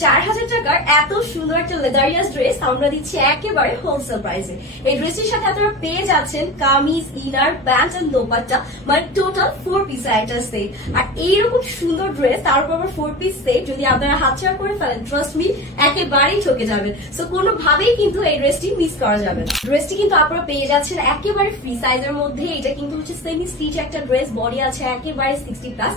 4000 টাকার এত সুন্দর একটা লেদারিয়াস ড্রেস আমরা দিচ্ছি একেবারে হোলসেল প্রাইসে। এই ড্রেসের সাথে আপনারা পেয়ে যাচ্ছেন kameez, inner, pant and dupatta, মানে টোটাল 4 পিস একটা সেট। আর এইরকম সুন্দর ড্রেস, তার উপর আবার 4 পিস সেট যদি আপনারা হাতছাড়া করে ফেলেন, ট্রাস্ট মি একেবারেই ঠকে যাবেন। সো কোনোভাবেই কিন্তু এই ড্রেসটি মিস করা যাবে না। ড্রেসটি কিন্তু আপনারা পেয়ে যাচ্ছেন একেবারে ফ্রি সাইজের মধ্যে। এটা কিন্তু হচ্ছে সেমি স্টিচ একটা ড্রেস, বডি আছে একেবারে 60+।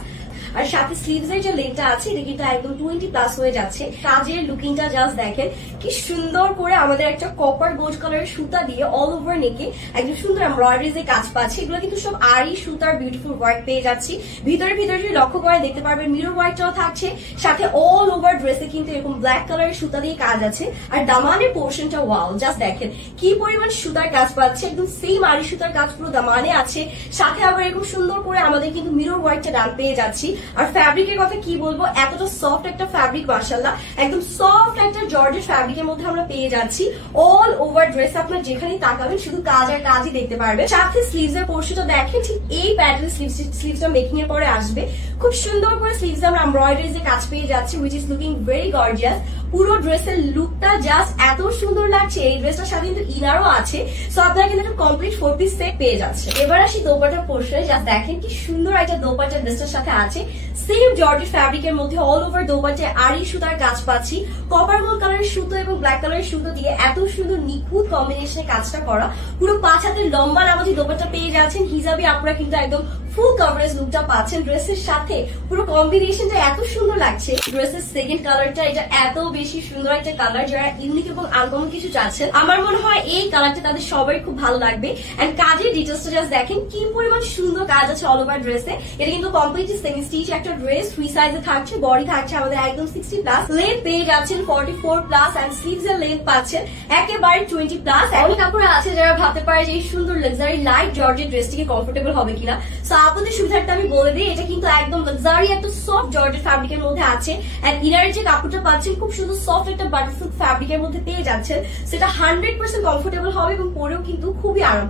আর সাথে স্লিভস এর যে লেনটা আছে এটা কিন্তু একদম 20+ হয়ে যাচ্ছে। কাজের লুকিংটা জাস্ট দেখেন কি সুন্দর করে আমাদের একটা কপার গোল্ড কালারের সুতা দিয়ে অল ওভার নেকে একদম সুন্দর এমব্রয়ডারি যে কাজ পাচ্ছে। এগুলো কিন্তু সব আড়ি সুতার বিউটিফুল ওয়ার্ক পেয়ে যাচ্ছি। ভিতরে যদি লক্ষ্য করে দেখতে পারবেন মিরর ওয়ার্কটাও থাকছে, সাথে অল ওভার ড্রেসে কিন্তু এরকম ব্ল্যাক কালারের সুতা দিয়ে কাজ আছে। আর দামানের পোর্শনটা ওয়াও, জাস্ট দেখেন কি পরিমাণ সুতার কাজ পাচ্ছে, একদম সেম আড়ি সুতার কাজ পুরো দামানে আছে। সাথে আবার এরকম সুন্দর করে আমাদের কিন্তু মিরর ওয়ার্কটা ডান পেয়ে যাচ্ছি। আর ফ্যাব্রিকের কথা কি বলবো, এতটা সফট একটা ফ্যাব্রিক, মাশাআল্লাহ একদম সফট একটা জর্জেট ফ্যাব্রিকের মধ্যে আমরা পেয়ে যাচ্ছি। অল ওভার ড্রেস আপনার যেখানেই তাকাবেন শুধু কাজ আর কাজই দেখতে পারবেন। সাথে স্লিভস এর পোর্শনটা দেখেন ঠিক এই প্যাটার্ন স্লিভসটা মেকিং এর পরে আসবে। খুব সুন্দর করে স্লিভস আমরা এমব্রয়ডারি যে কাজ পেয়ে যাচ্ছি, which is looking very gorgeous. পুরো ড্রেসের লুকটা জাস্ট এত সুন্দর লাগছে। এই ড্রেসটার সাথে কিন্তু ইনারও আছে, সো আপনারা কিন্তু একটা কমপ্লিট 4 পিস সেট পেয়ে যাচ্ছে। এবার আসি দোপাট্টা পোর্শনে, জাস্ট দেখেন কি সুন্দর একটা দোপাট্টা ড্রেসটার সাথে আছে। সেম জর্জেট ফ্যাব্রিকের মধ্যে অল ওভার দোপাট্টায় আড়ি সুতার কাজ পাচ্ছি। কপার গোল্ড কালারের সুতো এবং ব্ল্যাক কালারের সুতো দিয়ে এত সুন্দর নিখুঁত কম্বিনেশনে কাজটা করা। পুরো 5 হাতের লম্বা নামাজি দোপাট্টা পেয়ে যাচ্ছেন। হিজাবি আপনারা কিন্তু একদম ফুল কভারেজ লুকটা পাচ্ছেন ড্রেসের সাথে। পুরো কম্বিনেশনটা এত সুন্দর লাগছে। ড্রেসের সেকেন্ড কালারটা এটা এত বেশি সুন্দর একটা কালার, যারা ইউনিক এবং আনকমন কিছু চাচ্ছেন আমার মনে হয় এই কালারটা তাদের সবাই খুব ভালো লাগবে। এন্ড কাজের ডিটেলসটা জাস্ট দেখেন কি পরিমাণ সুন্দর কাজ আছে অল ওভার ড্রেসে। এটা কিন্তু কমপ্লিটলি সেমি স্টিচ একটা ড্রেস, ফ্রি সাইজে থাকছে। বডি থাকছে আমাদের একদম 60+, লেন্থ পেয়ে যাচ্ছেন 44+, এন্ড স্লিভস এর লেন্থ পাচ্ছেন একেবারে 20+। এমন কাপড় আছে যারা ভাবতে পারে যে এই সুন্দর লাক্সারি লাইট জর্জেট ড্রেসটিকে কমফোর্টেবল হবে কিনা। আপনাদের সুবিধার্থে আমি বলে দিই, এটা কিন্তু একদম লাক্সারি একটা সফট জর্জেট ফ্যাব্রিকের মধ্যে আছে। এন্ড ইনারের যে কাপড়টা পাচ্ছেন খুব সুন্দর সফট একটা বাটারফ্রুট ফ্যাব্রিকের মধ্যে পেয়ে যাচ্ছেন। সেটা 100% কমফোর্টেবল হবে এবং পরেও কিন্তু খুবই আরাম।